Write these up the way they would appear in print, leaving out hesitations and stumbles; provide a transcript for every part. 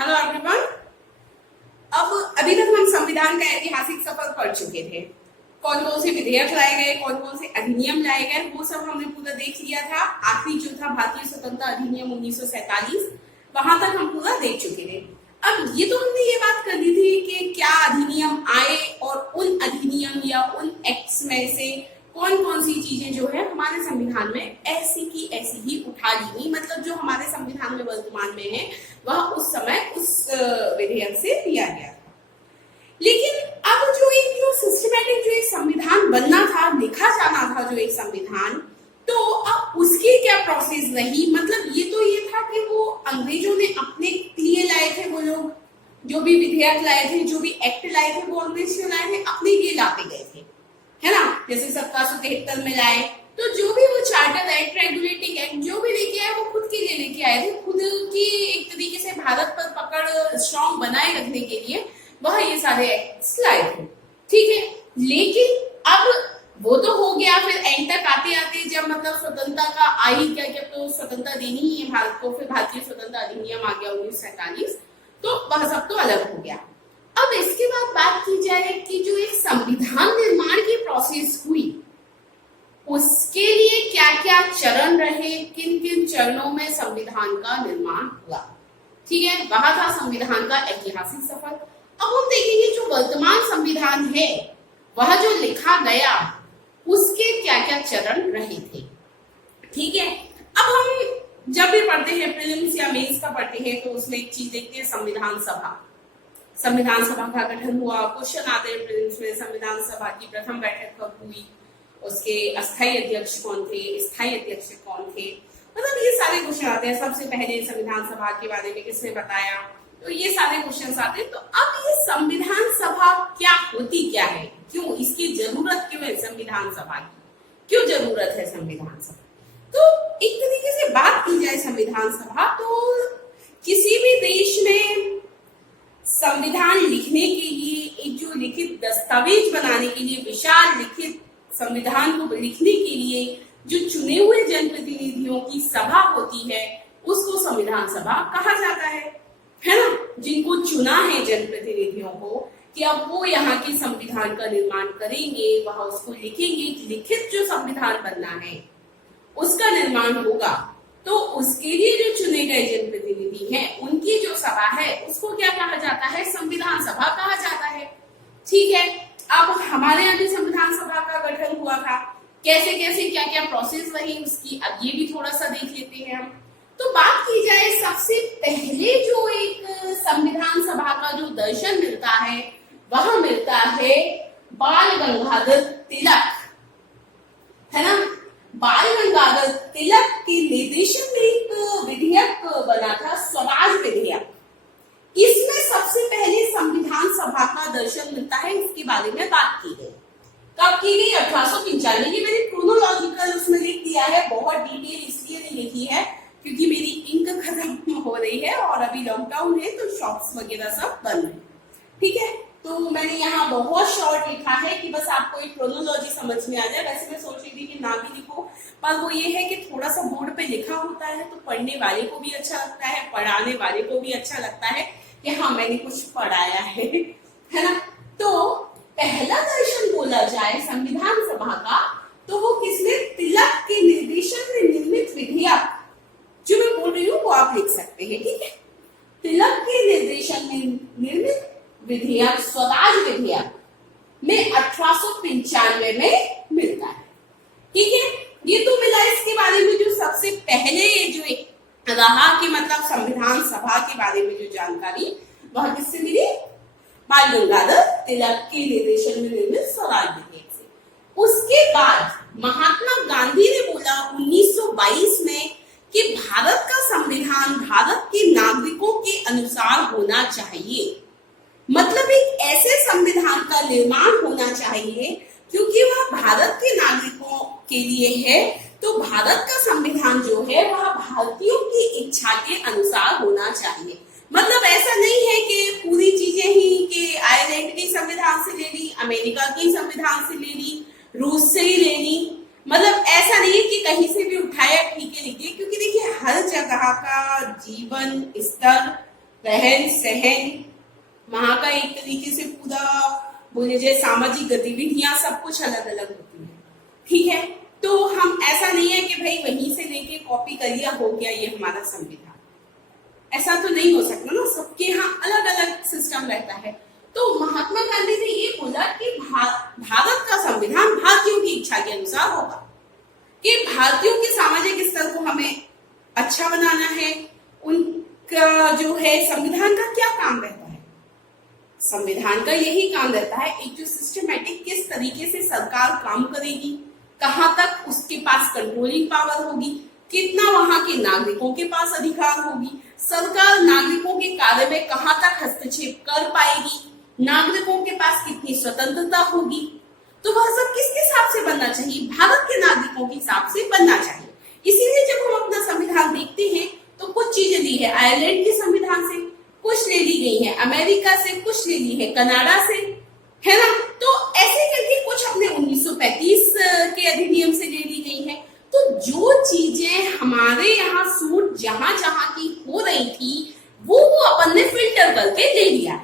Hello everyone. अब अभी तक हम संविधान का ऐतिहासिक सफर पढ़ चुके थे। कौन कौन से विधेयक लाए गए, कौन कौन से अधिनियम लाए गए, वो सब हमने पूरा देख लिया था। आखिरी जो था भारतीय स्वतंत्रता अधिनियम 1947, वहां तक हम पूरा देख चुके थे। अब ये तो हमने ये बात कर ली थी कि क्या अधिनियम आए और उन अधिनियम या उन एक्ट्स में से कौन कौन सी चीजें जो है हमारे संविधान में ऐसी की ऐसी ही उठा ली गई, मतलब जो हमारे संविधान में वर्तमान में है वह उस समय उस विधेयक से लिया गया था। लेकिन अब जो सिस्टमैटिक जो एक संविधान बनना था, लिखा जाना था जो एक संविधान, तो अब उसकी क्या प्रोसेस रही। मतलब ये था कि वो अंग्रेजों ने अपने लिए लाए थे, वो लोग जो भी विधेयक लाए थे, जो भी एक्ट लाए थे, वो अंग्रेज क्यों लाए थे, अपने लिए लाते गए थे, है ना। जैसे 1773 में लाए, तो जो भी वो चार्टर एक्ट, रेगुलेटिंग एक्ट जो भी लेके आए वो खुद के लिए लेके आए थे, खुद की एक तरीके से भारत पर पकड़ स्ट्रॉन्ग बनाए रखने के लिए वह ये सारे एक्ट्स लाए थे, ठीक है। लेकिन अब वो तो हो गया, फिर एंड तक आते आते जब मतलब स्वतंत्रता का आई क्या क्या, तो स्वतंत्रता देनी ही है भारत को, फिर भारतीय स्वतंत्रता अधिनियम आ गया 1947, तो वह सब तो अलग हो गया। अब इसके बाद बात की जाए कि जो एक संविधान निर्माण की प्रोसेस हुई उसके लिए क्या क्या चरण रहे, किन किन चरणों में संविधान का निर्माण हुआ, ठीक है। वहां था संविधान का ऐतिहासिक सफर। अब हम देखेंगे जो वर्तमान संविधान है वह जो लिखा गया उसके क्या क्या चरण रहे थे, ठीक है। अब हम जब भी पढ़ते हैं, प्रीलिम्स या मेंस का पढ़ते हैं, तो उसमें एक चीज देखते हैं संविधान सभा। संविधान सभा का गठन हुआ, क्वेश्चन आते हैं प्रीलिम्स में, संविधान सभा की प्रथम बैठक कब हुई, उसके अस्थायी अध्यक्ष कौन थे, स्थायी अध्यक्ष कौन थे, मतलब ये सारे क्वेश्चन आते हैं। सबसे पहले संविधान सभा के बारे में किसने बताया, तो ये सारे क्वेश्चन आते हैं। तो अब ये संविधान सभा क्या होती क्या है, क्यों इसकी जरूरत क्यों है संविधान सभा की, क्यों जरूरत है संविधान सभा। तो एक तरीके से बात की जाए संविधान सभा, तो किसी भी देश में संविधान लिखने के लिए, एक जो लिखित दस्तावेज बनाने के लिए, विशाल लिखित संविधान को लिखने के लिए जो चुने हुए जनप्रतिनिधियों की सभा होती है उसको संविधान सभा कहा जाता है ना। जिनको चुना है जनप्रतिनिधियों को कि अब वो यहाँ के संविधान का निर्माण करेंगे, वह उसको लिखेंगे, लिखित जो संविधान बनना है उसका निर्माण होगा, तो उसके लिए जो चुने गए जनप्रतिनिधि हैं उनकी जो सभा है उसको क्या कहा जाता है, संविधान सभा कहा जाता है, ठीक है। अब हमारे यहाँ भी संविधान सभा का गठन हुआ था, कैसे कैसे क्या क्या प्रोसेस रही उसकी, अब ये भी थोड़ा सा देख लेते हैं हम। तो बात की जाए, सबसे पहले जो एक संविधान सभा का जो दर्शन मिलता है वह मिलता है बाल गंगाधर तिलक, है ना। बाल गंगाधर तिलक के निर्देशन में एक विधेयक बना था, स्वराज विधेयक। इसमें सबसे पहले संविधान सभा का दर्शन मिलता है, इसके बारे में बात की गई। कब की गई, 1895 की। मैंने क्रोनोलॉजिकल उसमें लिख दिया है, बहुत डिटेल इसलिए नहीं लिखी है क्योंकि मेरी इंक खत्म हो रही है और अभी लॉकडाउन है तो शॉप्स वगैरह सब बंद है, ठीक है। तो मैंने यहाँ बहुत शॉर्ट लिखा है कि बस आपको एक क्रोनोलॉजी समझ में आ जाए। वैसे मैं सोच रही थी कि ना भी लिखो, पर वो ये है कि थोड़ा सा बोर्ड पे लिखा होता है तो पढ़ने वाले को भी अच्छा लगता है, पढ़ाने वाले को भी अच्छा लगता है कि हाँ मैंने कुछ पढ़ाया है ना। तो पहला दर्शन बोला जाए संविधान सभा का, तो वो किसने, तिलक के निर्देशन में निर्मित विधेयक, जो मैं बोल रही हूँ वो आप लिख सकते हैं, ठीक है। तिलक के निर्देशन में निर्मित विधेयक, स्वराज विधेयक में 1895 में मिलता है, ठीक है। ये तो मिला। इसके बारे में जो सबसे पहले जो रहा कि मतलब संविधान सभा के बारे में जो जानकारी वह किससे मिली, बाल गंगाधर तिलक के निर्देशन में निर्मित स्वराज विधेयक से। उसके बाद महात्मा गांधी ने बोला 1922 में कि भारत का संविधान भारत के नागरिकों के अनुसार होना चाहिए, मतलब एक ऐसे संविधान का निर्माण होना चाहिए क्योंकि वह भारत के नागरिकों के लिए है, तो भारत का संविधान जो है वह भारतीयों की इच्छा के अनुसार होना चाहिए। मतलब ऐसा नहीं है कि पूरी चीजें ही कि आयरलैंड के संविधान से ले ली, अमेरिका के संविधान से ले ली, रूस से ही ले ली, मतलब ऐसा नहीं है कि कहीं से भी उठाया ठीक है लिखिए, क्योंकि देखिए हर जगह का जीवन स्तर, रहन सहन, वहां का एक तरीके से पूरा बोले जाए सामाजिक गतिविधियां सब कुछ अलग अलग होती है। ठीक है, तो हम ऐसा नहीं है कि भाई वहीं से लेके कॉपी कर लिया हो गया ये हमारा संविधान, ऐसा तो नहीं हो सकता ना, सबके यहाँ अलग अलग सिस्टम रहता है। तो महात्मा गांधी ने ये बोला कि भारत का संविधान भारतीयों की इच्छा के अनुसार होगा, कि भारतीयों के सामाजिक स्तर को हमें अच्छा बनाना है। उनका जो है संविधान का क्या काम रहता है, संविधान का यही काम रहता है एक जो सिस्टमेटिक किस तरीके से सरकार काम करेगी, कहां तक उसके पास कंट्रोलिंग पावर होगी, कितना वहां के नागरिकों के पास अधिकार होगी, सरकार नागरिकों के कार्य में कहां तक हस्तक्षेप कर पाएगी, नागरिकों के पास कितनी स्वतंत्रता होगी। तो वह सब किसके हिसाब से बनना चाहिए, भारत के नागरिकों के हिसाब से बनना चाहिए। इसीलिए जब हम अपना संविधान देखते हैं तो कुछ चीजें ली है आयरलैंड के संविधान से, कुछ ले ली गई है अमेरिका से, कुछ ले ली है कनाडा से, है ना। तो ऐसे करके कुछ अपने 1935 के अधिनियम से ले ली गई है। तो जो चीजें हमारे यहाँ सूट जहां जहां की हो रही थी वो अपन ने फिल्टर करके ले लिया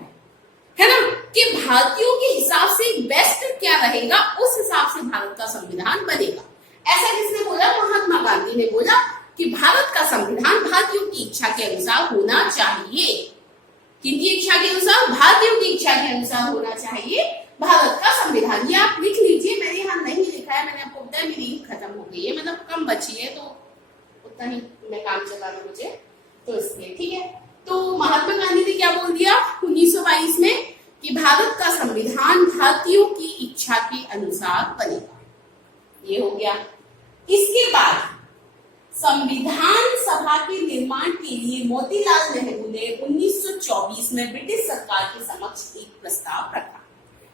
है ना, कि भारतीयों के हिसाब से बेस्ट क्या रहेगा उस हिसाब से भारत का संविधान बनेगा। ऐसा किसने बोला, महात्मा गांधी ने बोला कि भारत का संविधान भारतीयों की इच्छा के अनुसार होना चाहिए। किनकी इच्छा के अनुसार, भारतीयों की इच्छा के अनुसार होना चाहिए भारत का संविधान। ये आप लिख लीजिए, मैंने यहाँ नहीं लिखा है, मैंने आपको बताया मेरी ईद खत्म हो गई है, मतलब कम बची है तो उतना ही मैं काम चला रहा मुझे, तो इसलिए ठीक है। तो महात्मा गांधी ने क्या बोल दिया 1922 में कि भारत का संविधान भारतीयों की इच्छा के अनुसार बनेगा, ये हो गया। इसके बाद संविधान सभा के निर्माण के लिए मोतीलाल नेहरू ने 1924 में ब्रिटिश सरकार के समक्ष एक प्रस्ताव रखा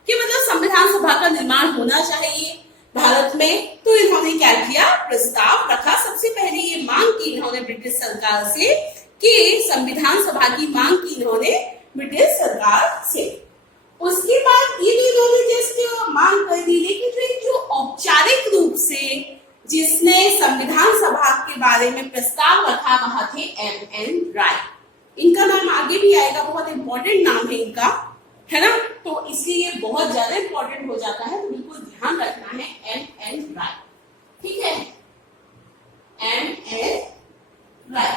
कि मतलब संविधान सभा का निर्माण होना चाहिए भारत में। तो इन्होंने क्या किया, प्रस्ताव रखा। सबसे पहले ये मांग की इन्होंने ब्रिटिश सरकार से, कि संविधान सभा की मांग की इन्होंने ब्रिटिश सरकार से। उसके बाद ये इन्होंने जस्ट मांग कर दी, लेकिन फिर जो औपचारिक रूप से जिसने संविधान सभा के बारे में प्रस्ताव रखा वहां थे M.N. राय। इनका नाम आगे भी आएगा, बहुत इंपॉर्टेंट नाम है इनका, है ना, तो इसलिए ये बहुत ज्यादा इंपॉर्टेंट हो जाता है, तो बिल्कुल ध्यान रखना है M.N. राय, ठीक है, M.N. राय।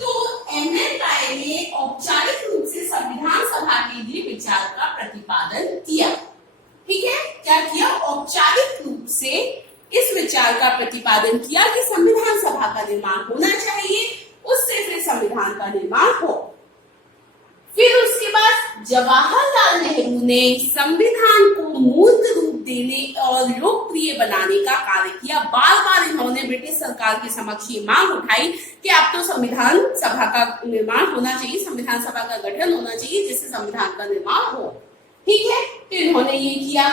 तो M.N. राय ने औपचारिक रूप से संविधान सभा के लिए विचार का प्रतिपादन किया, ठीक है, क्या किया, औपचारिक रूप से इस विचार का प्रतिपादन किया कि संविधान सभा का निर्माण होना चाहिए, उससे फिर संविधान का निर्माण हो। फिर उसके बाद जवाहरलाल नेहरू ने संविधान को मूर्त रूप देने और लोकप्रिय बनाने का कार्य किया। बार बार इन्होंने ब्रिटिश सरकार के समक्ष ये मांग उठाई कि आप तो संविधान सभा का निर्माण होना चाहिए, संविधान सभा का गठन होना चाहिए जिससे संविधान का निर्माण हो, ठीक है। तो इन्होंने ये किया।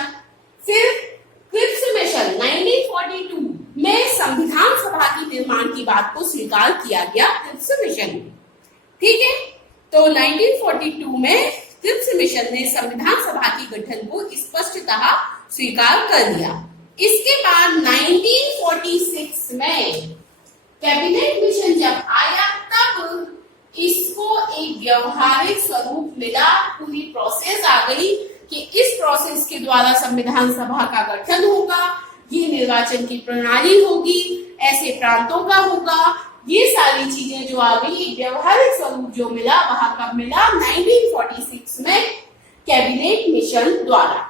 फिर क्रिप्स मिशन 1942 में संविधान सभा के निर्माण की बात को स्वीकार किया गया, क्रिप्स मिशन, ठीक है। तो 1942 में क्रिप्स मिशन ने संविधान सभा के गठन को स्पष्टतः स्वीकार कर दिया। इसके बाद 1946 में कैबिनेट मिशन जब आया तब इसको एक व्यवहारिक स्वरूप मिला, पूरी प्रोसेस आ गई कि इस प्रोसेस के द्वारा संविधान सभा का गठन होगा, ये निर्वाचन की प्रणाली होगी, ऐसे प्रांतों का होगा, ये सारी चीजें जो आ गई, व्यवहारिक स्वरूप जो मिला वहां कब मिला, 1946 में कैबिनेट मिशन द्वारा,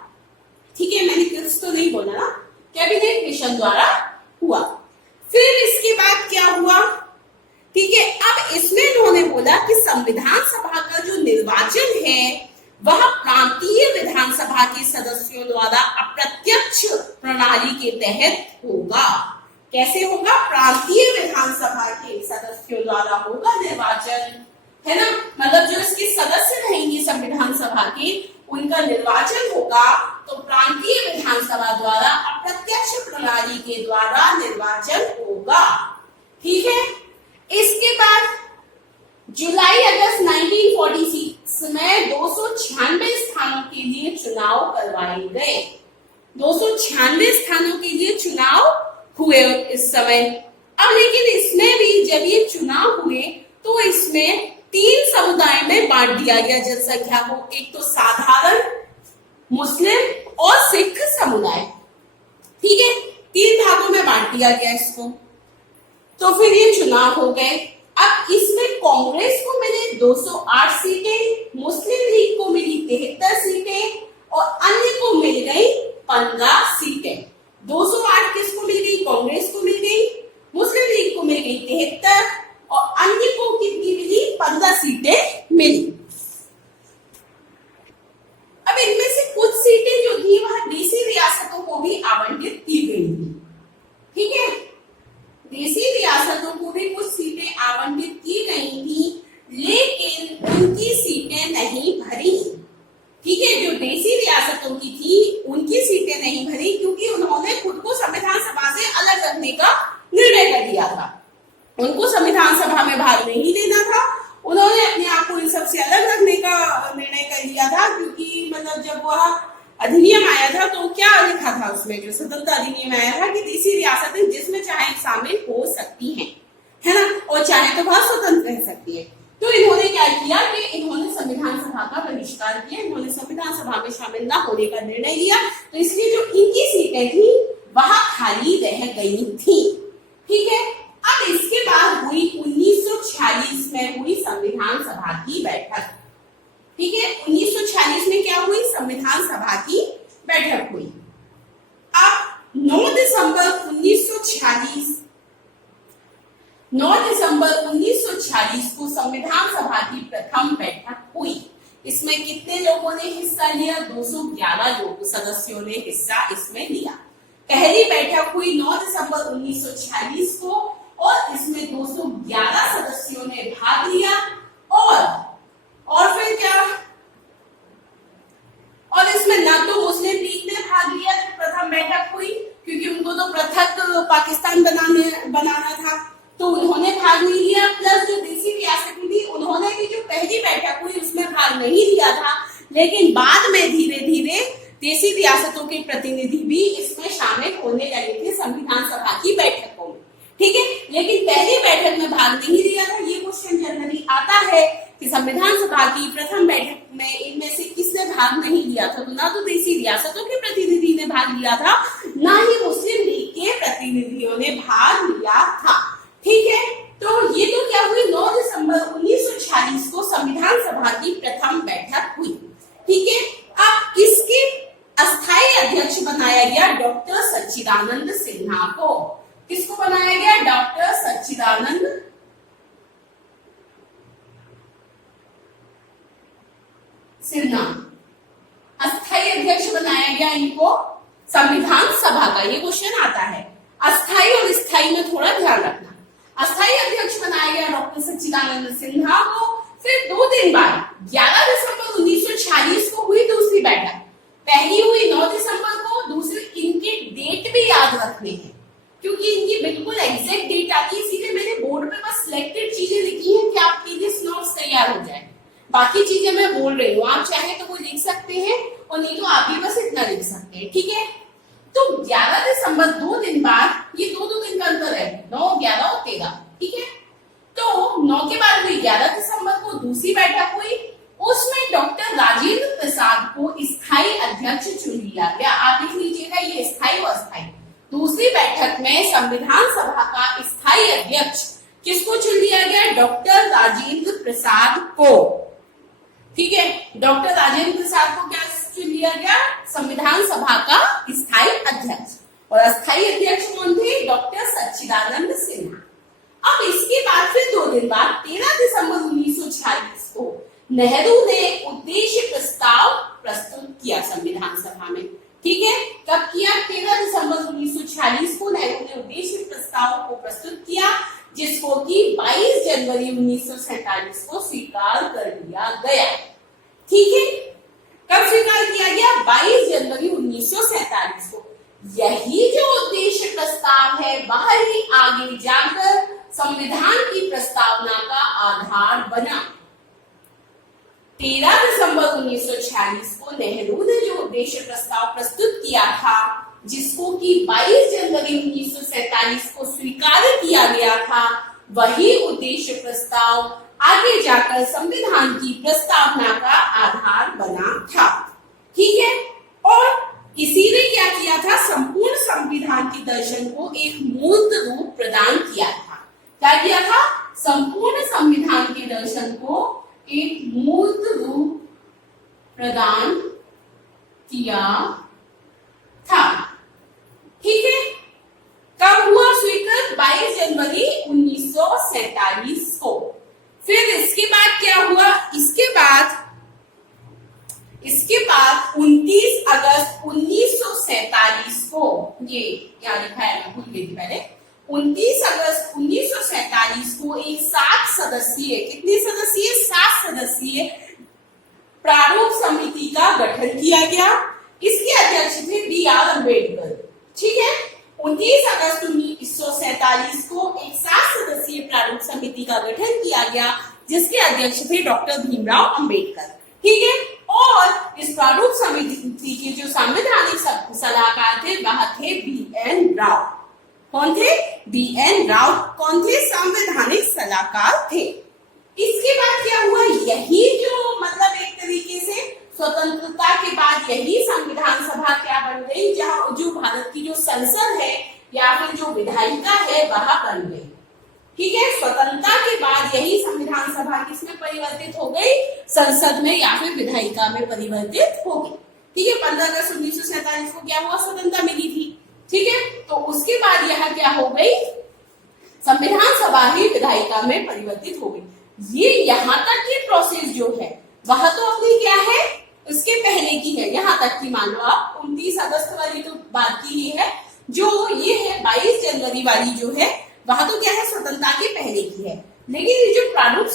ठीक है। मैंने कुछ तो नहीं बोला ना, कैबिनेट मिशन द्वारा हुआ। फिर इसके बाद क्या हुआ, ठीक है। अब इसमें इन्होंने बोला कि संविधान सभा का जो निर्वाचन है वह प्रांतीय विधानसभा के सदस्यों द्वारा अप्रत्यक्ष प्रणाली के तहत होगा। कैसे होगा, प्रांतीय विधानसभा के सदस्यों द्वारा होगा निर्वाचन, है ना, मतलब जो इसके सदस्य रहेंगे संविधान सभा के उनका निर्वाचन होगा, तो प्रांतीय विधानसभा द्वारा अप्रत्यक्ष प्रणाली के द्वारा निर्वाचन होगा, ठीक है। इसके बाद जुलाई अगस्त 1946 में 296 स्थानों के लिए चुनाव करवाए गए। 296 स्थानों के लिए चुनाव हुए इस समय। अब लेकिन इसमें भी जब ये चुनाव हुए तो इसमें 3 समुदाय में बांट दिया गया जनसंख्या को, एक तो साधारण, मुस्लिम और सिख समुदाय। ठीक है, 3 भागों में बांट दिया गया इसको। तो फिर ये चुनाव हो गए। अब इसमें कांग्रेस को मिले 208 सीटें, मुस्लिम लीग को मिली 73 सीटें और अन्य को मिल गई 15 सीटें। 208 किसको मिल गई? कांग्रेस को मिल गई, मुस्लिम लीग को मिल गई 73 और अन्य को कितनी मिली? 15 सीटें मिली। अब इनमें से कुछ सीटें जो थी वह देसी रियासतों को भी आवंटित की गई थी। ठीक है, देसी रियासतों को भी कुछ सीटें आवंटित की गई थी, लेकिन उनकी सीटें नहीं भरी। ठीक है, जो देसी रियासतों की थी उनकी सीटें नहीं भरी क्योंकि उन्होंने खुद को संविधान सभा से अलग रखने का निर्णय कर लिया था। उनको संविधान सभा में भाग नहीं लेना था, उन्होंने अपने आप को इन सबसे अलग रखने का निर्णय कर लिया था। क्योंकि मतलब जब वह अधिनियम आया था तो क्या लिखा था उसमें, जो स्वतंत्रता अधिनियम आया था कि देसी रियासतें जिसमें चाहे शामिल हो सकती हैं, है ना, और चाहे तो वह स्वतंत्र रह सकती है। तो इन्होंने क्या किया कि इन्होंने संविधान सभा का बहिष्कार किया, इन्होंने संविधान सभा में शामिल न होने का निर्णय लिया। तो इसलिए जो इनकी सीटें थी वह खाली रह गई थी। ठीक है, अब इसके बाद हुई 1946 में हुई संविधान सभा की बैठक। ठीक है, 1946 में क्या हुई? संविधान सभा की बैठक हुई। अब 9 दिसंबर 1946 को संविधान सभा की प्रथम बैठक हुई। इसमें कितने लोगों ने हिस्सा लिया? 211 सदस्यों ने हिस्सा इसमें लिया। पहली बैठक हुई 9 दिसंबर 1946 को और इसमें 211 सदस्यों ने भाग लिया। और फिर क्या? और इसमें ना तो मुस्लिम लीग ने भाग लिया जो प्रथम बैठक हुई, क्योंकि उनको तो पृथक पाकिस्तान बनाना था, तो उन्होंने भाग नहीं लिया। प्लस जो देसी रियासतें थी उन्होंने भी जो पहली बैठक हुई उसमें भाग नहीं लिया था, लेकिन बाद में धीरे धीरे देसी रियासतों के प्रतिनिधि भी इसमें शामिल होने लगे थे संविधान सभा की बैठकों में। ठीक है, लेकिन पहली बैठक में भाग नहीं लिया था। ये क्वेश्चन जनरली आता है कि संविधान सभा की प्रथम बैठक में इनमें से किसने भाग नहीं लिया था? तो ना तो देसी रियासतों के प्रतिनिधि ने भाग लिया था, ना ही मुस्लिम लीग के प्रतिनिधियों ने भाग लिया था। ठीक है, तो ये तो क्या हुई? 9 दिसंबर 1946 को संविधान सभा की प्रथम बैठक हुई। ठीक है, अब इसके अस्थायी अध्यक्ष बनाया गया डॉक्टर सच्चिदानंद सिन्हा को। किसको बनाया गया? डॉक्टर सच्चिदानंद सिन्हा अस्थायी अध्यक्ष बनाया गया इनको संविधान सभा का। ये क्वेश्चन आता है, अस्थायी और स्थायी में थोड़ा ध्यान रखना। अस्थायी अध्यक्ष बनाया गया डॉक्टर सच्चिदानंद सिन्हा को। फिर 2 दिन बाद 11 दिसंबर 1946 को हुई दूसरी बैठक। पहली हुई 9 दिसंबर को, दूसरी इनके डेट भी याद रखने हैं क्योंकि इनकी बिल्कुल एग्जैक्ट डेट आती है, इसीलिए मैंने बोर्ड पे बस सिलेक्टेड चीजें लिखी हैं कि आपके लिए नोट्स तैयार हो जाए। बाकी चीजें मैं बोल रही हूँ, आप चाहे तो वो लिख सकते हैं और नहीं तो आप भी बस इतना लिख सकते हैं। ठीक है, तो 11 दिसंबर 2 दिन बाद, ये दो दिन का अंतर है, 9, 11 और 13। ठीक है, तो 9 के बाद हुई 11 दिसंबर को दूसरी बैठक हुई। उसमें डॉक्टर राजेंद्र प्रसाद को स्थायी अध्यक्ष चुन लिया गया। आप लिख लीजिएगा ये स्थायी और अस्थायी। दूसरी बैठक में संविधान सभा का स्थायी अध्यक्ष किसको चुन लिया गया? डॉक्टर राजेंद्र प्रसाद को। ठीक है, डॉक्टर राजेंद्र प्रसाद को क्या चुन लिया गया? संविधान सभा का स्थायी अध्यक्ष। और अस्थायी अध्यक्ष कौन थे? डॉक्टर सच्चिदानंद सिन्हा। अब इसके बाद फिर 2 दिन बाद 13 दिसंबर 1946 को नेहरू ने उद्देश्य प्रस्ताव प्रस्तुत किया संविधान सभा में। ठीक है, कब किया? 13 दिसंबर 1946 को नेहरू ने उद्देश्य प्रस्ताव को प्रस्तुत किया, जिसको कि 22 जनवरी 1947 को स्वीकार कर लिया गया। ठीक है, कब स्वीकार किया गया? 22 जनवरी 1947 को। यही जो उद्देश्य प्रस्ताव है वह ही आगे जाकर संविधान की प्रस्तावना का आधार बना। 13 दिसंबर 1946 को नेहरू ने जो उद्देश्य प्रस्ताव प्रस्तुत किया था, जिसको कि 22 जनवरी 1947 को स्वीकार किया गया था, वही उद्देश्य प्रस्ताव आगे जाकर संविधान की प्रस्तावना का आधार बना था। ठीक है, और इसीने क्या किया था, संपूर्ण संविधान के दर्शन को एक मूर्त रूप प्रदान किया था। क्या किया था, संपूर्ण संविधान के दर्शन को एक मूर्त रूप प्रदान किया था। ठीक है, कब हुआ स्वीकृत, 22 जनवरी 1947 को। फिर इसके बाद क्या हुआ, इसके बाद 29 अगस्त 1947 को, ये क्या लिखा है मैं भूल गई थी पहले, 29 अगस्त 1947 को एक 7 सदस्यीय, कितनी सदस्यीय, 7 सदस्यीय प्रारूप समिति का गठन किया गया। इसके अध्यक्ष थे B.R. अम्बेडकर। ठीक है, 29 अगस्त 1947 को एक 7 सदस्यीय प्रारूप समिति का गठन किया गया, जिसके अध्यक्ष थे डॉक्टर भीमराव अंबेडकर। ठीक है, और इस प्रारूप समिति के जो संवैधानिक सलाहकार थे वह थे B.N. राव। कौन थे, B.N. राव कौन थे, संवैधानिक सलाहकार थे। इसके बाद क्या हुआ, यही जो मतलब एक तरीके से स्वतंत्रता के बाद यही संविधान सभा क्या बन गई, जहां जो भारत की जो संसद है या फिर जो विधायिका है वह बन गई। ठीक है, स्वतंत्रता के बाद यही संविधान सभा किसमें परिवर्तित हो गई, संसद में या फिर विधायिका में परिवर्तित हो गई। ठीक है, 15 अगस्त 1947 को क्या हुआ, स्वतंत्रता मिली थी। ठीक है, तो उसके बाद यह क्या हो गई, संविधान सभा ही विधायिका में परिवर्तित हो गई। ये यहाँ तक की प्रोसेस जो है वह तो अपनी क्या है, इसके पहले की है, यहाँ तक की मान लो आप 29 अगस्त वाली तो बात की ही है, जो ये है 22 जनवरी वाली जो है वह तो क्या है, स्वतंत्रता के पहले की है। लेकिन ये जो प्रारूप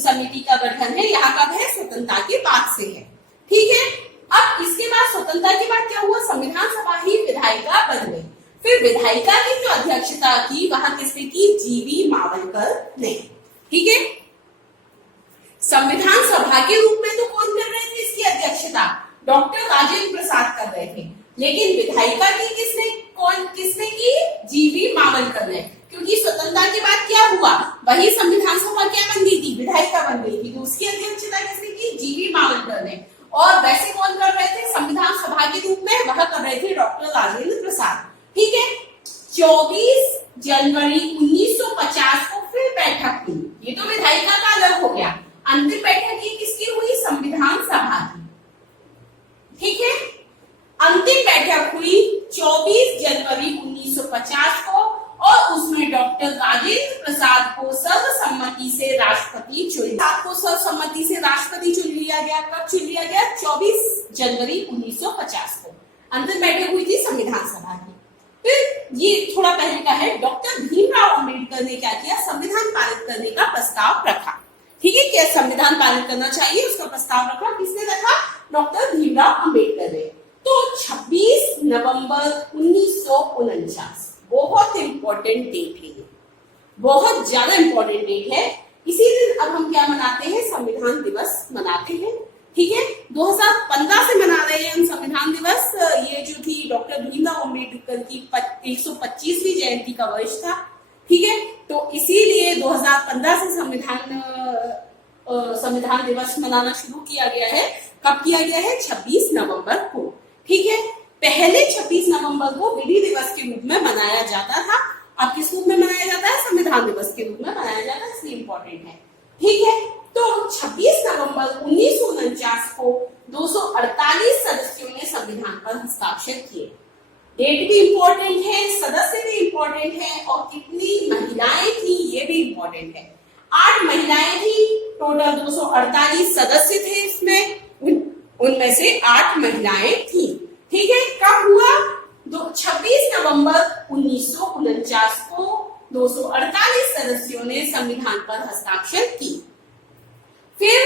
समिति का गठन है यहाँ कब है, स्वतंत्रता के बाद से है। ठीक है, अब इसके बाद स्वतंत्रता के बाद क्या हुआ, संविधान सभा ही विधायिका बन गई। फिर विधायिका की जो अध्यक्षता की वह किसने की, G.V. मावलकर ने। ठीक है, संविधान सभा के रूप में तो कौन कर रहे थे इसकी अध्यक्षता, डॉक्टर राजेंद्र प्रसाद कर रहे थे, लेकिन विधायिका की किसने की, G.V. मावलकर ने। क्योंकि स्वतंत्रता के बाद क्या हुआ, वही संविधान सभा क्या बन गई थी, विधायिका बन गई थी, तो उसकी अध्यक्षता किसने की, G.V. मावलकर ने। और वैसे कौन कर रहे थे संविधान सभा के रूप में, वह कर रहे थे डॉक्टर राजेंद्र प्रसाद। ठीक है, 24 जनवरी 1950 को फिर बैठक हुई। ये तो विधायिका का अलग हो गया, अंतिम बैठक ये किसकी हुई, संविधान सभा की। ठीक है, अंतिम बैठक हुई 24 जनवरी 1950 को, और उसमें डॉक्टर राजेंद्र प्रसाद को सर्वसम्मति से राष्ट्रपति चुन लिया गया। कब चुन लिया गया, 24 जनवरी 1950 को अंतिम बैठक हुई थी संविधान सभा की। फिर ये थोड़ा पहले का है, डॉक्टर भीमराव अंबेडकर ने क्या किया, संविधान पारित करने का प्रस्ताव रखा। ठीक है, क्या संविधान पारित करना चाहिए उसका प्रस्ताव रखा, किसने रखा, डॉक्टर भीमराव अंबेडकर ने। तो 26 नवंबर 1949 बहुत इंपॉर्टेंट डेट है, बहुत ज्यादा इंपॉर्टेंट डेट है। इसी दिन अब हम क्या मनाते हैं, संविधान दिवस मनाते हैं। ठीक है, 2015 से मना रहे हैं हम संविधान दिवस। ये जो थी डॉक्टर भीमराव अंबेडकर की 125वीं जयंती का वर्ष था। ठीक है, तो इसीलिए 2015 से संविधान दिवस मनाना शुरू किया गया है। कब किया गया है, 26 नवंबर को। ठीक है, पहले 26 नवंबर को विधि दिवस के रूप में मनाया जाता था, अब किस रूप में मनाया जाता है, संविधान दिवस के रूप में मनाया जाता है, इसलिए इंपॉर्टेंट है। ठीक है, तो 26 नवंबर 1949 को 248 सदस्यों ने संविधान पर हस्ताक्षर किए। डेट भी इंपॉर्टेंट है, सदस्य भी इंपॉर्टेंट है, और कितनी महिलाएं थी ये भी इंपॉर्टेंट है। 8 महिलाएं थी, टोटल 248 सदस्य थे इसमें, उनमें से 8 महिलाएं थी। ठीक है, कब हुआ, 26 नवंबर 1949 को 248 सदस्यों ने संविधान पर हस्ताक्षर की। फिर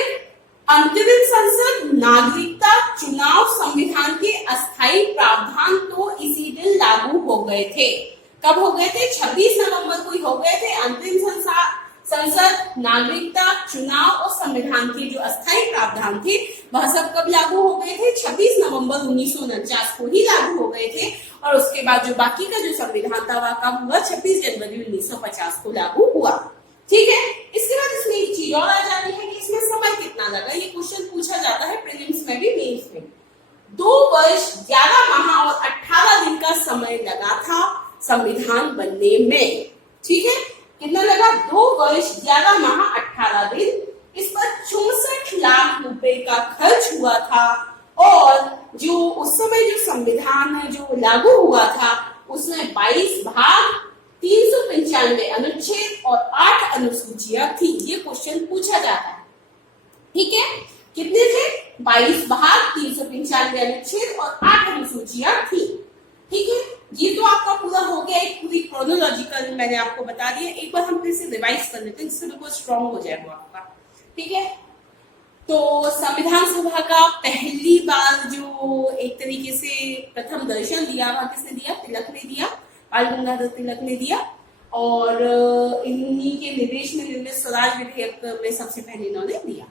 अंतरिम संसद नागरिकता चुनाव संविधान के अस्थायी प्रावधान तो इसी दिन लागू हो गए थे। कब हो गए थे, 26 नवंबर को ही हो गए थे। अंतरिम संसद, नागरिकता चुनाव और संविधान के जो अस्थायी प्रावधान थे वह सब कब लागू हो गए थे, 26 नवंबर 1949 को ही लागू हो गए थे। और उसके बाद जो बाकी का जो संविधान था वह कब हुआ, 26 जनवरी 1950 को लागू हुआ। ठीक है। इसके बाद इसमें एक चीज और आ जाती है कि इसमें समय कितना लगा। ये क्वेश्चन पूछा जाता है प्रीलिम्स में भी, मेंस में। 2 वर्ष 11 माह और 18 दिन का समय लगा था संविधान बनने में। ठीक है, कितना लगा? 2 वर्ष 11 माह 18 दिन। इस पर 64 लाख रुपए का खर्च हुआ था और जो उस समय जो संविधान जो लागू हुआ था उसमें 22 भाग, 395 अनुच्छेद और 8 अनुसूचियां थी। ये क्वेश्चन पूछा जाता है। ठीक है, कितने थे? 22 भाग, 395 अनुच्छेद और 8 अनुसूचियां थी। ठीक है, ये तो आपका पूरा हो गया, एक पूरी क्रोनोलॉजिकल मैंने आपको बता दिया। एक बार हम फिर से रिवाइज कर लेते हैं जिससे बिल्कुल स्ट्रॉन्ग हो जाएगा आपका। ठीक है, तो संविधान सभा का पहली बार जो एक तरीके से प्रथम दर्शन दिया वह किसने दिया? तिलक ने दिया, बाल गंगाधर तिलक ने दिया। और इन्हीं के निर्देश में निर्मित स्वराज विधेयक में सबसे पहले इन्होंने दिया।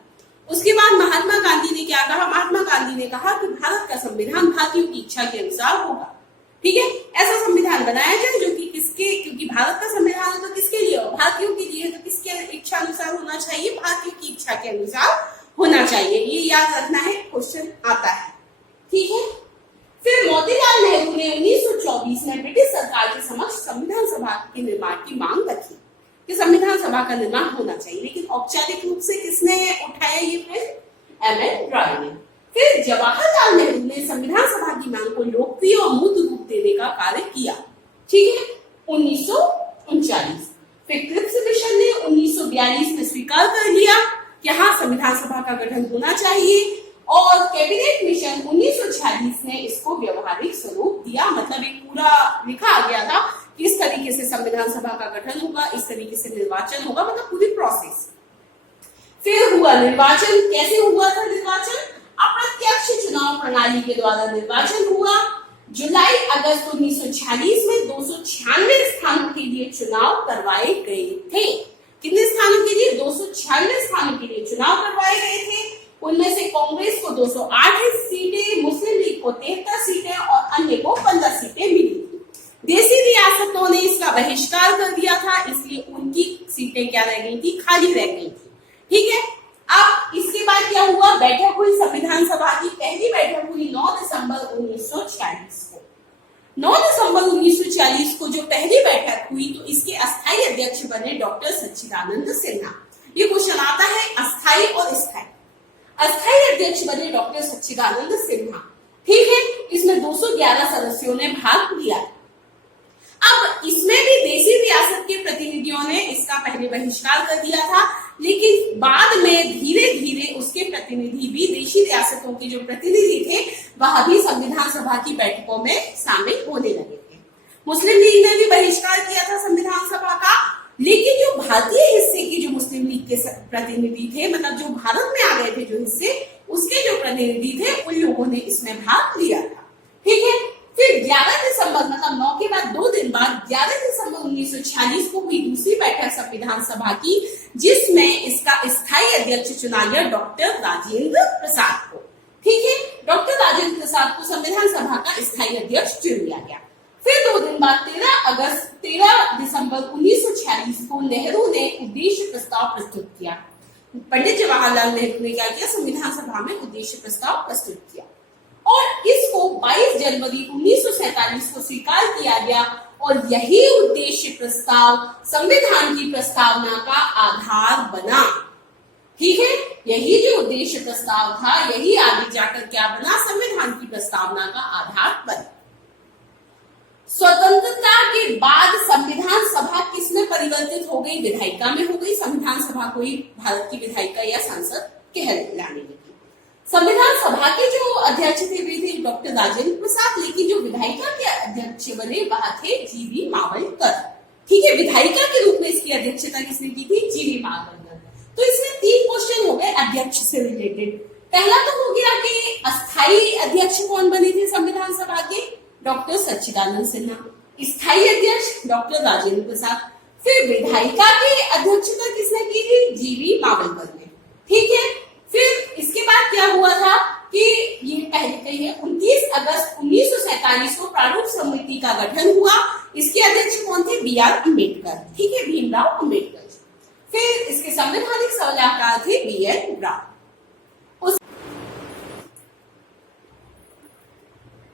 उसके बाद महात्मा गांधी ने क्या कहा? महात्मा गांधी ने कहा कि भारत का संविधान भारतीयों की इच्छा के अनुसार होगा। ठीक है, ऐसा संविधान बनाया जाए जो कि किसके, क्योंकि भारत का संविधान है तो किसके लिए हो? भारतीयों के लिए। तो किसके इच्छा अनुसार होना चाहिए? भारतीयों की इच्छा के अनुसार होना चाहिए। ये याद रखना है, क्वेश्चन आता है। ठीक है, फिर मोतीलाल नेहरू ने 1924 में ब्रिटिश सरकार के समक्ष संविधान सभा के निर्माण की मांग रखी कि संविधान सभा का निर्माण होना चाहिए, लेकिन औपचारिक रूप से किसने उठाया ये प्रश्न? एम.एन. रॉय ने। फिर जवाहरलाल नेहरू ने संविधान सभा की मांग को लोकप्रिय और मूर्त रूप देने का कार्य किया। ठीक है, 1939। फिर क्रिप्स मिशन ने 1942 में स्वीकार कर लिया कि हाँ संविधान सभा का गठन होना चाहिए, और कैबिनेट मिशन 1946 ने इसको व्यवहारिक स्वरूप दिया। मतलब एक पूरा लिखा आ गया था कि इस तरीके से संविधान सभा का गठन होगा, इस तरीके से निर्वाचन होगा, मतलब पूरी प्रोसेस। फिर हुआ निर्वाचन। कैसे हुआ था निर्वाचन? अप्रत्यक्ष चुनाव प्रणाली के द्वारा निर्वाचन हुआ। जुलाई अगस्त 1946 में 296 स्थानों के लिए चुनाव करवाए गए थे। कितने स्थानों के लिए? 296 स्थानों के लिए चुनाव करवाए गए थे। उनमें से कांग्रेस को 208 सीटें, मुस्लिम लीग को 73 सीटें और अन्य को 15 सीटें मिली थी। देशी रियासतों ने इसका बहिष्कार कर दिया था, इसलिए उनकी सीटें क्या रह गई थी? खाली रह गई थी। ठीक है, अब इसके बाद क्या हुआ? बैठक हुई संविधान सभा की। पहली बैठक हुई 9 दिसंबर 1940 को। 9 दिसंबर 1940 को जो पहली बैठक हुई तो इसके अस्थायी अध्यक्ष बने डॉक्टर सच्चिदानंद सिन्हा। ये क्वेश्चन आता है अस्थायी और स्थायी। अस्थायी अध्यक्ष बने डॉक्टर सच्चिदानंद सिन्हा। ठीक है, इसमें 211 सदस्यों ने भाग लिया। अब इसमें भी देशी रियासत के प्रतिनिधियों ने इसका पहले बहिष्कार कर दिया था, लेकिन बाद में धीरे धीरे उसके प्रतिनिधि भी, देशी रियासतों के जो प्रतिनिधि थे वह भी संविधान सभा की बैठकों में शामिल होने लगे थे। मुस्लिम लीग ने भी बहिष्कार किया था संविधान सभा का, लेकिन जो भारतीय हिस्से के जो मुस्लिम लीग के प्रतिनिधि थे, मतलब जो भारत में आ गए थे जो हिस्से, उसके जो प्रतिनिधि थे उन लोगों ने इसमें भाग लिया था। ठीक है, फिर 11 दिसंबर मतलब 9 के बाद 2 दिन बाद 11 दिसंबर 1946 को हुई दूसरी बैठक संविधान सभा की, जिसमें इसका स्थायी अध्यक्ष चुना गया डॉक्टर राजेंद्र प्रसाद को। ठीक है, डॉक्टर राजेंद्र प्रसाद को संविधान सभा का स्थायी अध्यक्ष चुन लिया गया। फिर 2 दिन बाद 13 दिसंबर 1946 को नेहरू ने उद्देश्य प्रस्ताव प्रस्तुत किया। पंडित जवाहरलाल नेहरू ने क्या किया? संविधान सभा में उद्देश्य प्रस्ताव प्रस्तुत किया और इसको 22 जनवरी 1947 को स्वीकार किया गया, और यही उद्देश्य प्रस्ताव संविधान की प्रस्तावना का आधार बना। ठीक है, यही जो उद्देश्य प्रस्ताव था यही आगे जाकर क्या बना? संविधान की प्रस्तावना का आधार बना। स्वतंत्रता के बाद संविधान सभा किसमें परिवर्तित हो गई? विधायिका में हो गई। संविधान सभा को ही भारत की विधायिका या संसद कहलाने लगी। संविधान सभा के जो अध्यक्ष थे वे थे डॉक्टर राजेंद्र प्रसाद, लेकिन जो विधायिका के अध्यक्ष बने वह थे जीवी मावलकर। ठीक है, विधायिका के रूप में इसकी अध्यक्षता किसने की थी? जीवी मावलकर। तो इसमें 3 क्वेश्चन हो गए अध्यक्ष से रिलेटेड। पहला तो हो गया कि अस्थायी अध्यक्ष कौन बने थे संविधान सभा के? डॉक्टर सच्चिदानंद सिन्हा। स्थायी अध्यक्ष डॉक्टर राजेंद्र प्रसाद। फिर विधायिका की अध्यक्षता किसने की थी? जीवी मावलकर ने। ठीक है, फिर इसके बाद क्या हुआ था कि ये पहले कही है 29 अगस्त 1947 को प्रारूप समिति का गठन हुआ। इसके अध्यक्ष कौन थे? बी.आर. अम्बेडकर। ठीक है, भीमराव अम्बेडकर। फिर इसके संवैधानिक सलाहकार थे B.N. ब्राउन।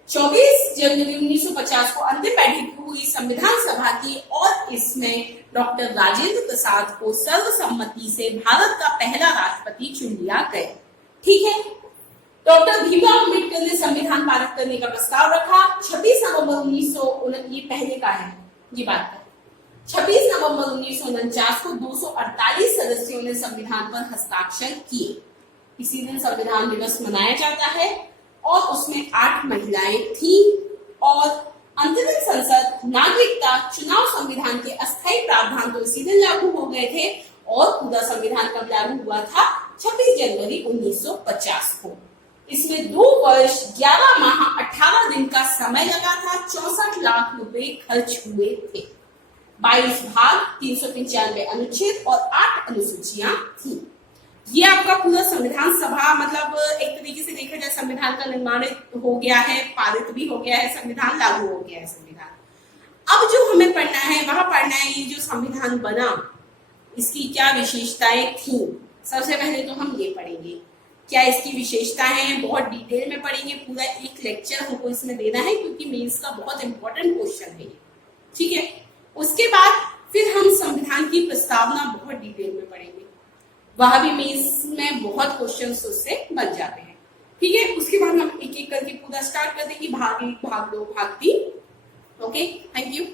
24 जनवरी 1950 को अंतिम बैठक हुई संविधान सभा की और इसमें डॉक्टर राजेंद्र प्रसाद को सर्वसम्मति से भारत का पहला राष्ट्रपति चुन लिया गया। ठीक है, डॉक्टर भीमराव अम्बेडकर ने संविधान पारित करने का प्रस्ताव रखा। 26 नवंबर 1949 ये पहले का है, ये बात है। 26 नवंबर 1949 को 248 सदस्यों ने संविधान पर हस्ताक्षर किए। इसी दिन संविधान दिवस मनाया जाता है और उसमें 8 महिलाएं थी और अंतरिम संसद नागरिकता चुनाव संविधान के अस्थायी प्रावधान तो इसी दिन लागू हो गए थे और पूरा संविधान कब लागू हुआ था? 26 जनवरी 1950 को। इसमें 2 वर्ष 11 माह 18 दिन का समय लगा था। 64 लाख रुपए खर्च हुए थे। 22 भाग, 395 अनुच्छेद और 8 अनुसूचियां थी। ये आपका पूरा संविधान सभा, मतलब एक तरीके से देखा जाए संविधान का निर्माण हो गया है, पारित भी हो गया है, संविधान लागू हो गया है संविधान। अब जो हमें पढ़ना है वहां पढ़ना है ये जो संविधान बना इसकी क्या विशेषताएं थी। सबसे पहले तो हम ये पढ़ेंगे क्या इसकी विशेषताएं हैं, बहुत डिटेल में पढ़ेंगे। पूरा एक लेक्चर हमको इसमें देना है क्योंकि मेंस का बहुत इंपॉर्टेंट क्वेश्चन है, ठीक है। उसके बाद फिर हम संविधान की प्रस्तावना बहुत डिटेल में पढ़ेंगे, वहां भी मेंस में बहुत क्वेश्चंस उससे बन जाते हैं, ठीक है। उसके बाद हम एक एक करके पूरा स्टार्ट कर देंगे, भाग 1, भाग 2, भाग 3। Okay, thank you.